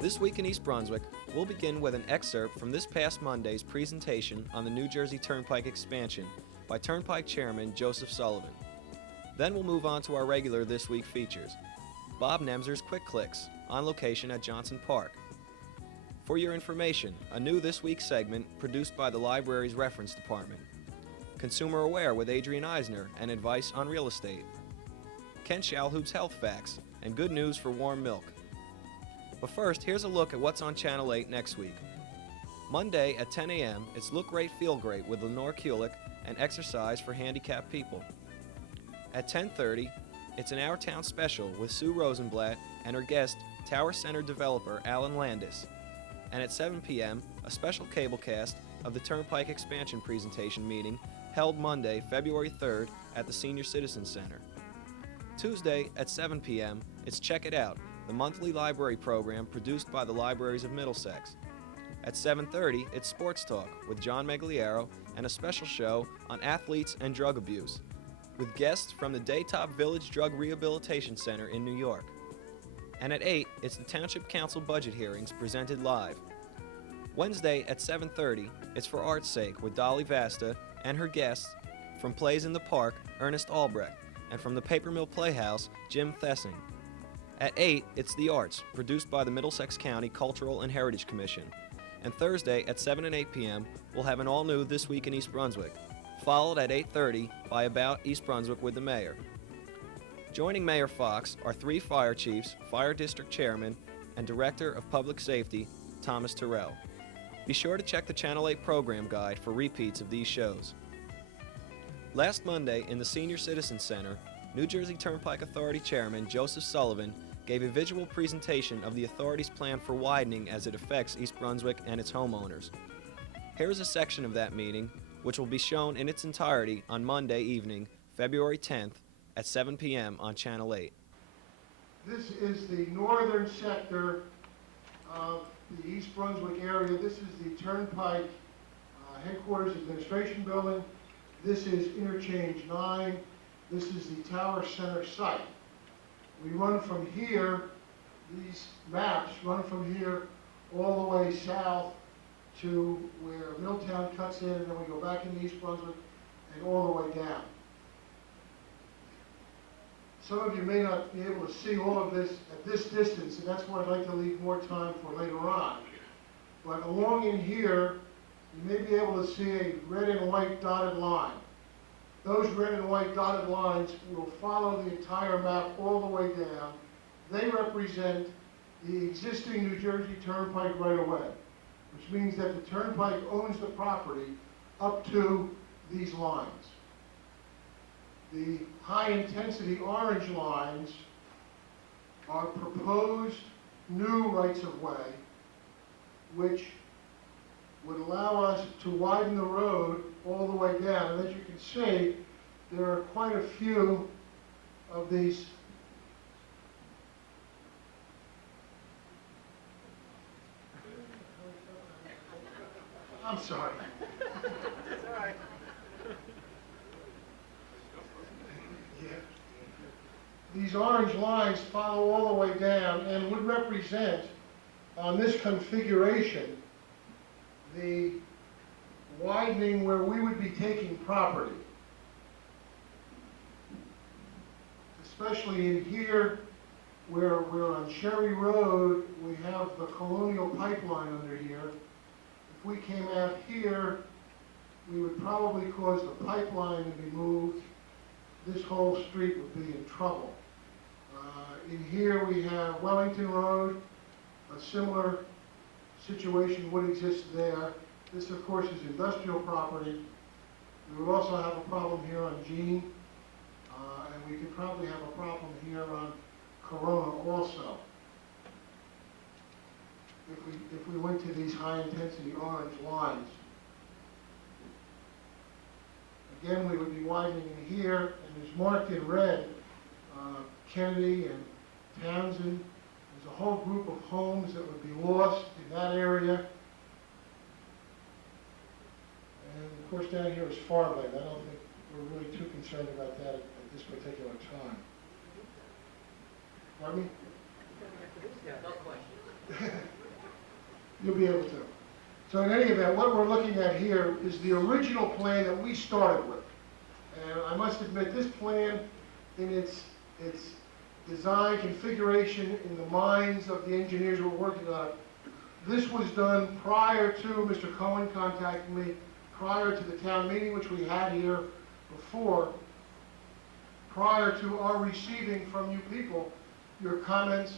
This week in East Brunswick, we'll begin with an excerpt from this past Monday's presentation on the New Jersey Turnpike expansion by Turnpike Chairman Joseph Sullivan. Then we'll move on to our regular This Week features. Bob Nemzer's Quick Clicks, on location at Johnson Park. For your information, a new This Week segment produced by the library's reference department. Consumer Aware with Adrian Eisner and advice on real estate. Ken Shalhoub's Health Facts and good news for warm milk. But first, here's a look at what's on Channel 8 next week. Monday at 10 a.m., it's Look Great, Feel Great with Lenore Kulik and exercise for handicapped people. At 10:30, it's an Our Town special with Sue Rosenblatt and her guest, Tower Center developer Alan Landis. And at 7 p.m., a special cablecast of the Turnpike expansion presentation meeting held Monday, February 3rd at the Senior Citizen Center. Tuesday at 7 p.m., it's Check It Out, the monthly library program produced by the Libraries of Middlesex. At 7:30, it's Sports Talk with John Megliero and a special show on athletes and drug abuse, with guests from the Daytop Village Drug Rehabilitation Center in New York. And at 8, it's the Township Council budget hearings presented live. Wednesday at 7:30, it's For Art's Sake with Dolly Vasta and her guests from Plays in the Park, Ernest Albrecht, and from the Paper Mill Playhouse, Jim Thessing. At 8, it's The Arts, produced by the Middlesex County Cultural and Heritage Commission. And Thursday at 7 and 8 p.m., we'll have an all-new This Week in East Brunswick, followed at 8:30 by About East Brunswick with the Mayor. Joining Mayor Fox are 3 fire chiefs, Fire District Chairman, and Director of Public Safety, Thomas Terrell. Be sure to check the Channel 8 program guide for repeats of these shows. Last Monday in the Senior Citizen Center, New Jersey Turnpike Authority Chairman Joseph Sullivan gave a visual presentation of the authority's plan for widening as it affects East Brunswick and its homeowners. Here is a section of that meeting, which will be shown in its entirety on Monday evening, February 10th at 7 p.m. on Channel 8. This is the northern sector of the East Brunswick area. This is the Turnpike Headquarters Administration Building. This is Interchange 9. This is the Tower Center site. We run from here, these maps run from here all the way south to where Milltown cuts in, and then we go back into East Brunswick and all the way down. Some of you may not be able to see all of this at this distance, and that's why I'd like to leave more time for later on. But along in here, you may be able to see a red and white dotted line. Those red and white dotted lines will follow the entire map all the way down. They represent the existing New Jersey Turnpike right-of-way, which means that the Turnpike owns the property up to these lines. The high-intensity orange lines are proposed new rights-of-way, which would allow us to widen the road all the way down. And as you can see, there are quite a few of these I'm sorry. Yeah. These orange lines follow all the way down and would represent, on this configuration, the widening where we would be taking property. Especially in here, where we're on Sherry Road, we have the Colonial Pipeline under here. If we came out here, we would probably cause the pipeline to be moved. This whole street would be in trouble. In here we have Wellington Road. A similar situation would exist there. This, of course, is industrial property. We would also have a problem here on Jean, and we could probably have a problem here on Corona also. If we went to these high-intensity orange lines. Again, we would be widening in here, and there's marked in red Kennedy and Townsend. There's a whole group of homes that would be lost in that area. And of course down here is farmland. I don't think we're really too concerned about that at this particular time. Pardon me? Yeah, no question. You'll be able to. So in any event, what we're looking at here is the original plan that we started with. And I must admit, this plan, in its design, configuration, in the minds of the engineers who were working on it, this was done prior to Mr. Cohen contacting me, prior to the town meeting, which we had here before, prior to our receiving from you people your comments,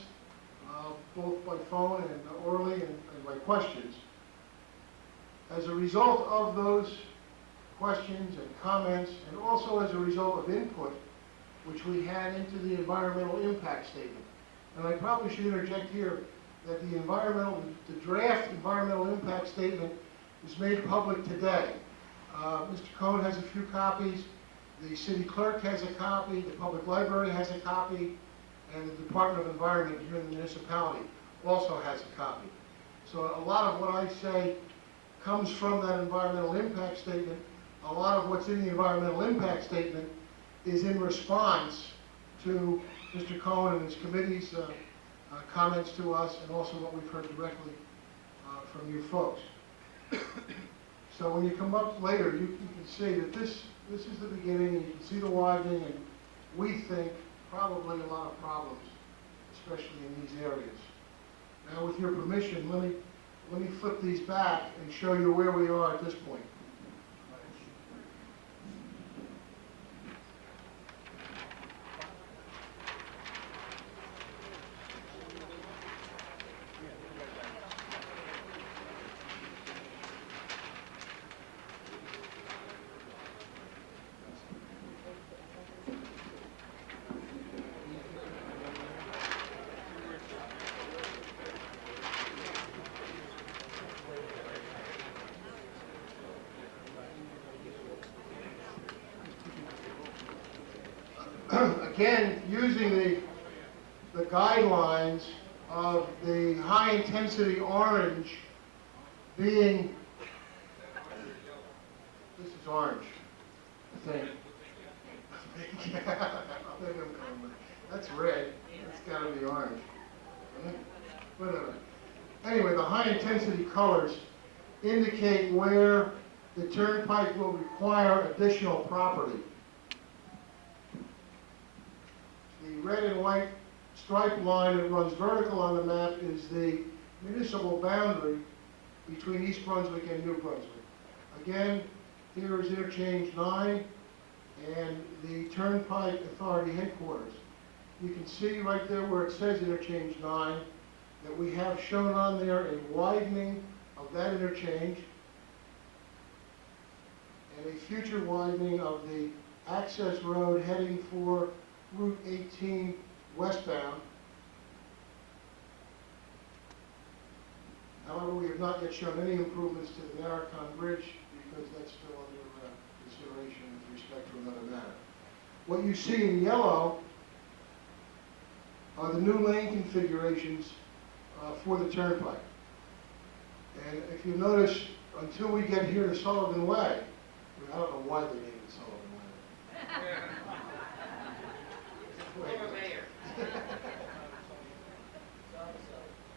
both by phone and orally and by questions. As a result of those questions and comments, and also as a result of input, which we had into the environmental impact statement. And I probably should interject here that the draft environmental impact statement is made public today. Mr. Cohen has a few copies, the city clerk has a copy, the public library has a copy, and the Department of Environment here in the municipality also has a copy. So a lot of what I say comes from that environmental impact statement. A lot of what's in the environmental impact statement is in response to Mr. Cohen and his committee's comments to us, and also what we've heard directly from you folks. So when you come up later, you can see that this is the beginning, and you can see the widening, and we think probably a lot of problems, especially in these areas. Now, with your permission, let me flip these back and show you where we are at this point. Again, using the guidelines of the high-intensity orange being, this is orange, I think. That's red. That's got to be orange. Whatever. Anyway, the high-intensity colors indicate where the turnpike will require additional property. The red and white striped line that runs vertical on the map is the municipal boundary between East Brunswick and New Brunswick. Again, here is interchange 9 and the Turnpike Authority headquarters. You can see right there where it says interchange 9 that we have shown on there a widening of that interchange and a future widening of the access road heading for Route 18 westbound. However, we have not yet shown any improvements to the Narracon Bridge because that's still under consideration with respect to another matter. What you see in yellow are the new lane configurations for the turnpike. And if you notice, until we get here to Sullivan Way, I don't know why they named it Sullivan Way.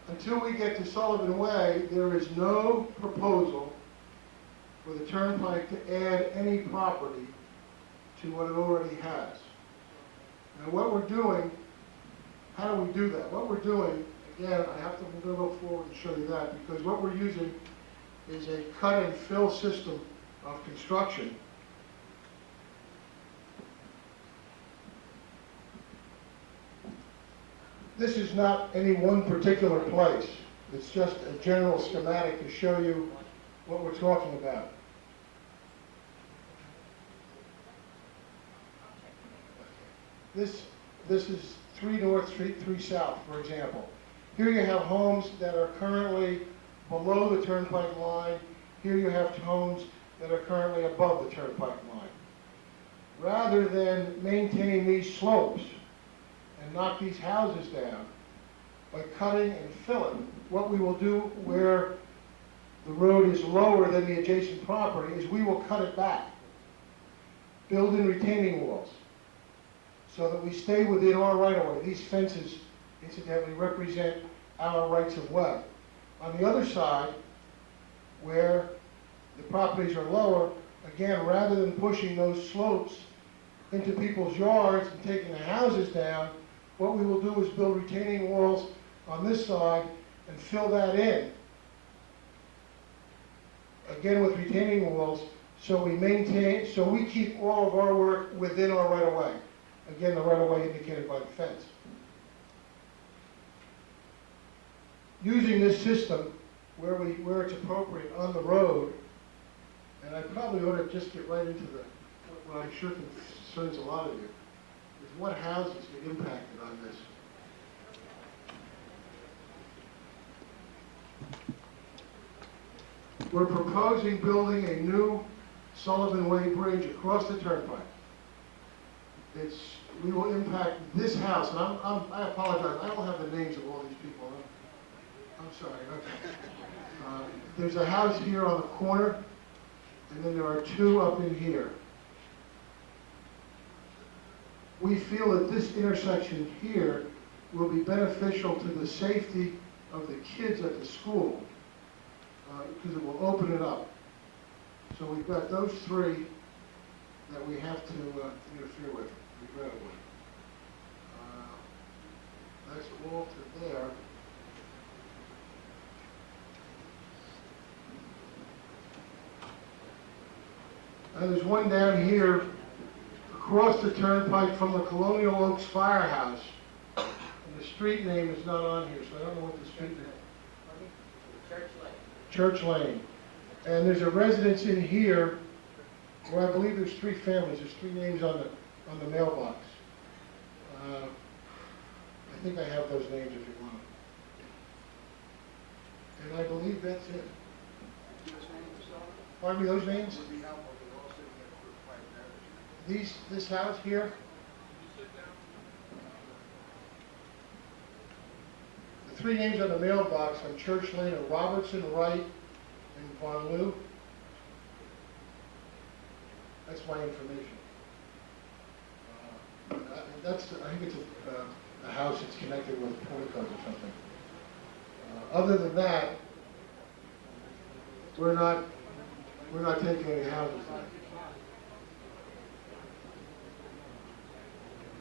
Until we get to Sullivan Way, there is no proposal for the turnpike to add any property to what it already has. Now what we're doing, how do we do that? What we're doing, again, I have to move a little forward to show you that, because what we're using is a cut and fill system of construction. This is not any one particular place. It's just a general schematic to show you what we're talking about. This is 3 North Street, 3 South, for example. Here you have homes that are currently below the turnpike line. Here you have homes that are currently above the turnpike line. Rather than maintain these slopes and knock these houses down by cutting and filling, what we will do where the road is lower than the adjacent property is we will cut it back, build in retaining walls, so that we stay within our right-of-way. These fences, incidentally, represent our rights of way. On the other side, where the properties are lower, again, rather than pushing those slopes into people's yards and taking the houses down, what we will do is build retaining walls on this side and fill that in. Again, with retaining walls, so we keep all of our work within our right-of-way. Again, the right-of-way indicated by the fence. Using this system where it's appropriate on the road, and I probably ought to just get right into what I'm sure concerns a lot of you, is what houses get impacted on this. We're proposing building a new Sullivan Way Bridge across the Turnpike. We will impact this house, and I apologize, I don't have the names of all these people. I'm sorry. Okay. There's a house here on the corner, and then there are two up in here. We feel that this intersection here will be beneficial to the safety of the kids at the school, because it will open it up. So we've got those three that we have to interfere with, regrettably. That's all to there. And there's one down here across the Turnpike from the Colonial Oaks Firehouse. And the street name is not on here, so I don't know what the street name is. Church Lane. And there's a residence in here where I believe there's three families. There's three names on the mailbox. I think I have those names if you want them. And I believe that's it. Pardon me, those names? This house here? The three names on the mailbox on Church Lane are Robertson, Wright, and Von Lou. That's my information. I think it's a house that's connected with porticos or something. Other than that, we're not taking any houses there.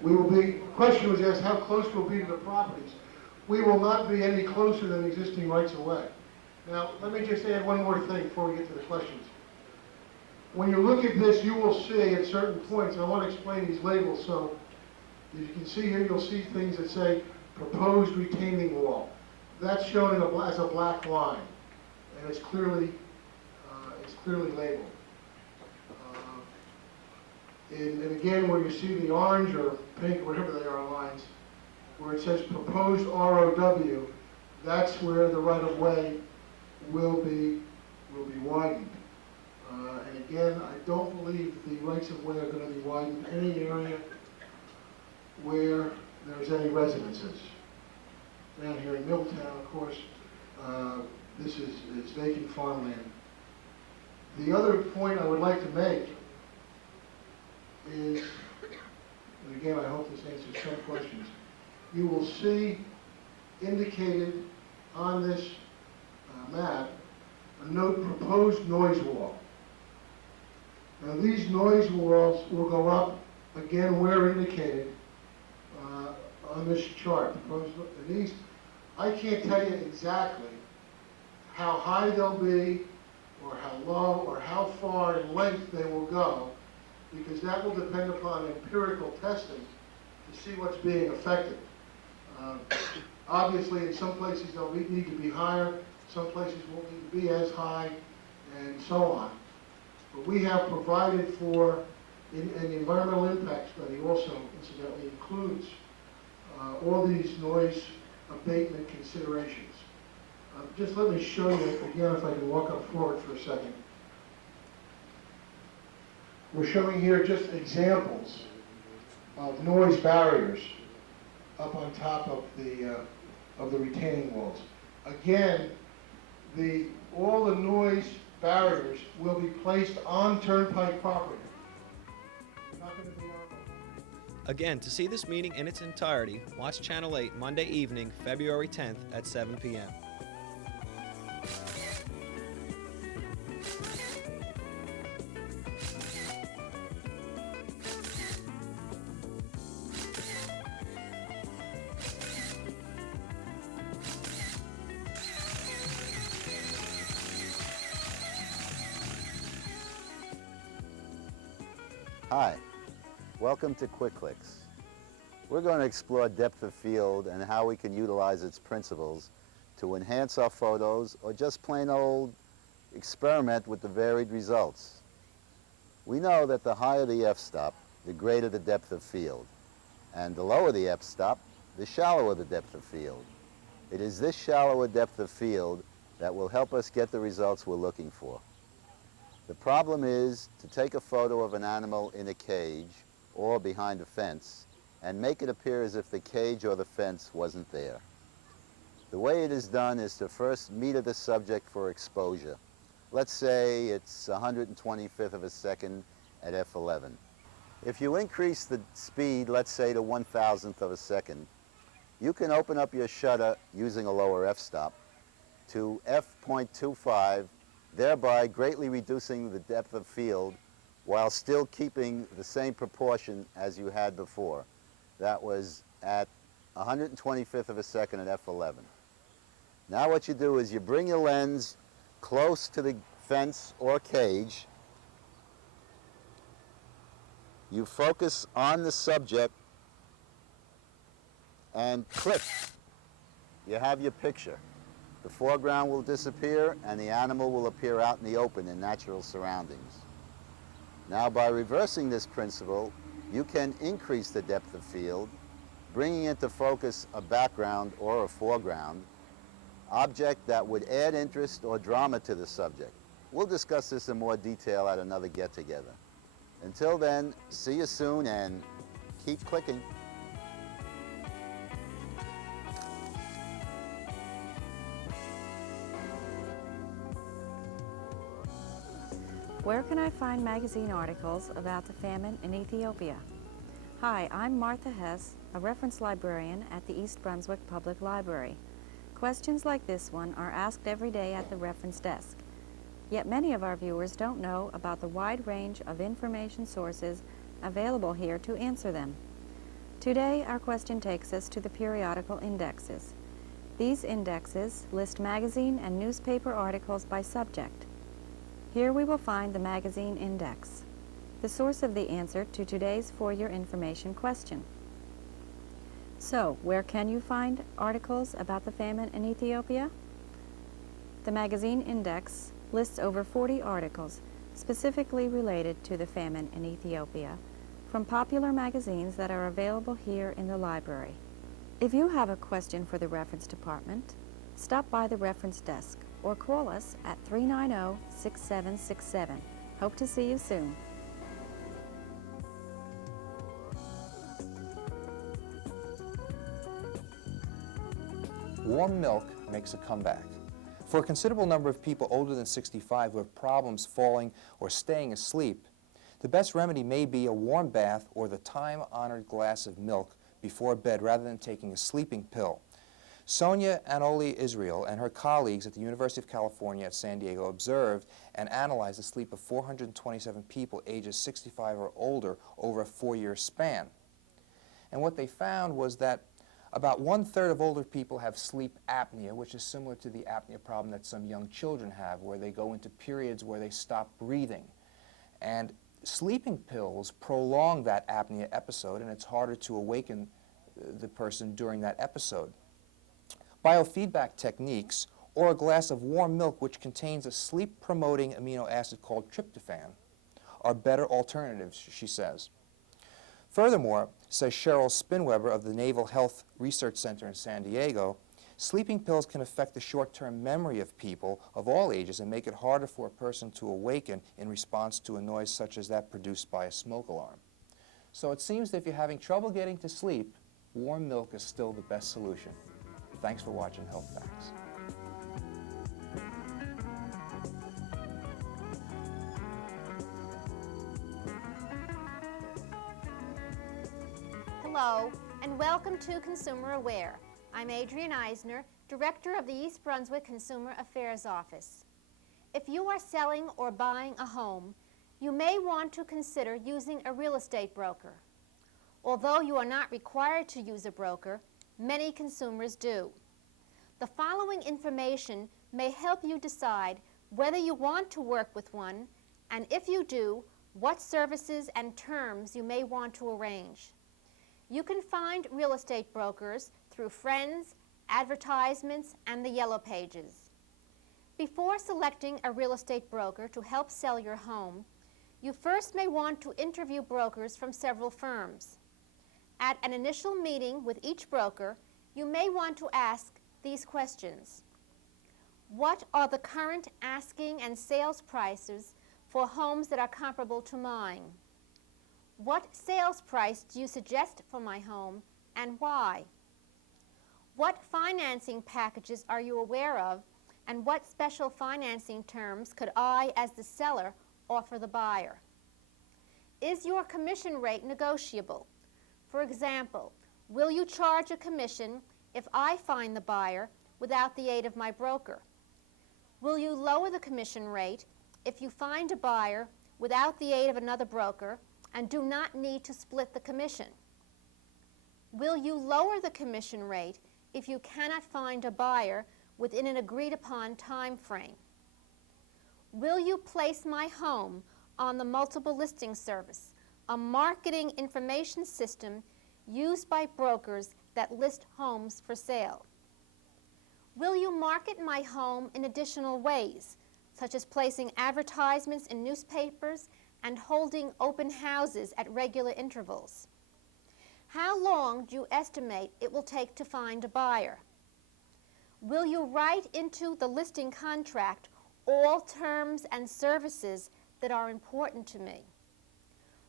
The question was asked, how close we'll be to the properties. We will not be any closer than existing rights of way. Now, let me just add one more thing before we get to the questions. When you look at this, you will see at certain points, and I want to explain these labels, so as you can see here, you'll see things that say proposed retaining wall. That's shown as a black line, and it's clearly labeled. And again, where you see the orange or pink, or whatever they are lines, where it says proposed ROW, that's where the right-of-way will be widened. And again, I don't believe the rights of way are going to be widened in any area where there's any residences. Down here in Middletown, of course, this is vacant farmland. The other point I would like to make is, and again, I hope this answers some questions, you will see indicated on this map a note proposed noise wall. Now these noise walls will go up, again, where indicated on this chart. And these, I can't tell you exactly how high they'll be, or how low, or how far in length they will go, because that will depend upon empirical testing to see what's being affected. Obviously, in some places they'll need to be higher, some places won't need to be as high, and so on. But we have provided for, and the environmental impact study also, incidentally, includes all these noise abatement considerations. Just let me show you again, if I can walk up forward for a second. We're showing here just examples of noise barriers up on top of the retaining walls. Again, all the noise barriers will be placed on Turnpike property. They're not going to be on Again, to see this meeting in its entirety, watch Channel 8 Monday evening, February 10th at 7 p.m. Hi, welcome to Quick Clicks. We're going to explore depth of field and how we can utilize its principles to enhance our photos or just plain old experiment with the varied results. We know that the higher the f-stop, the greater the depth of field, and the lower the f-stop, the shallower the depth of field. It is this shallower depth of field that will help us get the results we're looking for. The problem is to take a photo of an animal in a cage or behind a fence and make it appear as if the cage or the fence wasn't there. The way it is done is to first meter the subject for exposure. Let's say it's 125th of a second at f11. If you increase the speed, let's say to 1,000th of a second, you can open up your shutter using a lower f-stop to f.25, thereby greatly reducing the depth of field while still keeping the same proportion as you had before. That was at 125th of a second at f11. Now what you do is you bring your lens close to the fence or cage. You focus on the subject and click. You have your picture. The foreground will disappear and the animal will appear out in the open in natural surroundings. Now by reversing this principle, you can increase the depth of field, bringing into focus a background or a foreground object that would add interest or drama to the subject. We'll discuss this in more detail at another get-together. Until then, see you soon and keep clicking. Where can I find magazine articles about the famine in Ethiopia? Hi, I'm Martha Hess, a reference librarian at the East Brunswick Public Library. Questions like this one are asked every day at the reference desk. Yet many of our viewers don't know about the wide range of information sources available here to answer them. Today, our question takes us to the periodical indexes. These indexes list magazine and newspaper articles by subject. Here we will find the magazine index, the source of the answer to today's For Your Information question. So, where can you find articles about the famine in Ethiopia? The magazine index lists over 40 articles specifically related to the famine in Ethiopia from popular magazines that are available here in the library. If you have a question for the reference department, stop by the reference desk or call us at 390-6767. Hope to see you soon. Warm milk makes a comeback. For a considerable number of people older than 65 who have problems falling or staying asleep, the best remedy may be a warm bath or the time-honored glass of milk before bed rather than taking a sleeping pill. Sonia Anoli Israel and her colleagues at the University of California at San Diego observed and analyzed the sleep of 427 people ages 65 or older over a 4-year span. And what they found was that about 1/3 of older people have sleep apnea, which is similar to the apnea problem that some young children have, where they go into periods where they stop breathing. And sleeping pills prolong that apnea episode, and it's harder to awaken the person during that episode. Biofeedback techniques, or a glass of warm milk which contains a sleep-promoting amino acid called tryptophan, are better alternatives, she says. Furthermore, says Cheryl Spinweber of the Naval Health Research Center in San Diego, sleeping pills can affect the short-term memory of people of all ages and make it harder for a person to awaken in response to a noise such as that produced by a smoke alarm. So it seems that if you're having trouble getting to sleep, warm milk is still the best solution. Thanks for watching Health Facts. Hello, and welcome to Consumer Aware. I'm Adrienne Eisner, Director of the East Brunswick Consumer Affairs Office. If you are selling or buying a home, you may want to consider using a real estate broker. Although you are not required to use a broker, many consumers do. The following information may help you decide whether you want to work with one, and if you do, what services and terms you may want to arrange. You can find real estate brokers through friends, advertisements, and the Yellow Pages. Before selecting a real estate broker to help sell your home, you first may want to interview brokers from several firms. At an initial meeting with each broker, you may want to ask these questions. What are the current asking and sales prices for homes that are comparable to mine? What sales price do you suggest for my home, and why? What financing packages are you aware of, and what special financing terms could I, as the seller, offer the buyer? Is your commission rate negotiable? For example, will you charge a commission if I find the buyer without the aid of my broker? Will you lower the commission rate if you find a buyer without the aid of another broker and do not need to split the commission? Will you lower the commission rate if you cannot find a buyer within an agreed-upon time frame? Will you place my home on the multiple listing service, a marketing information system used by brokers that list homes for sale? Will you market my home in additional ways, such as placing advertisements in newspapers and holding open houses at regular intervals? How long do you estimate it will take to find a buyer? Will you write into the listing contract all terms and services that are important to me?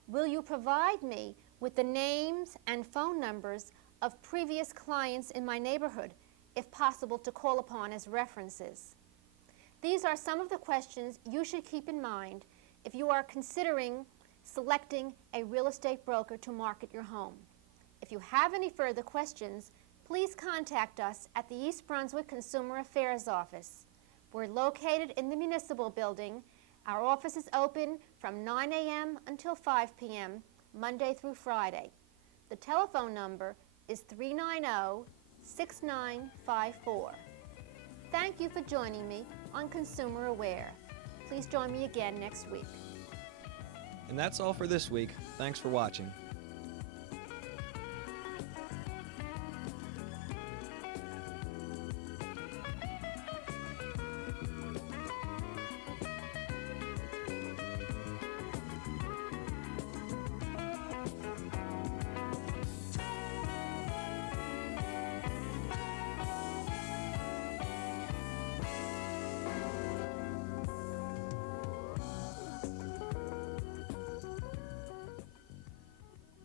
Will you provide me with the names and phone numbers of previous clients in my neighborhood, if possible to call upon as references? These are some of the questions you should keep in mind if you are considering selecting a real estate broker to market your home. If you have any further questions, please contact us at the East Brunswick Consumer Affairs Office. We're located in the Municipal Building. Our office is open from 9 a.m. until 5 p.m., Monday through Friday. The telephone number is 390-6954. Thank you for joining me on Consumer Aware. Please join me again next week. And that's all for this week. Thanks for watching.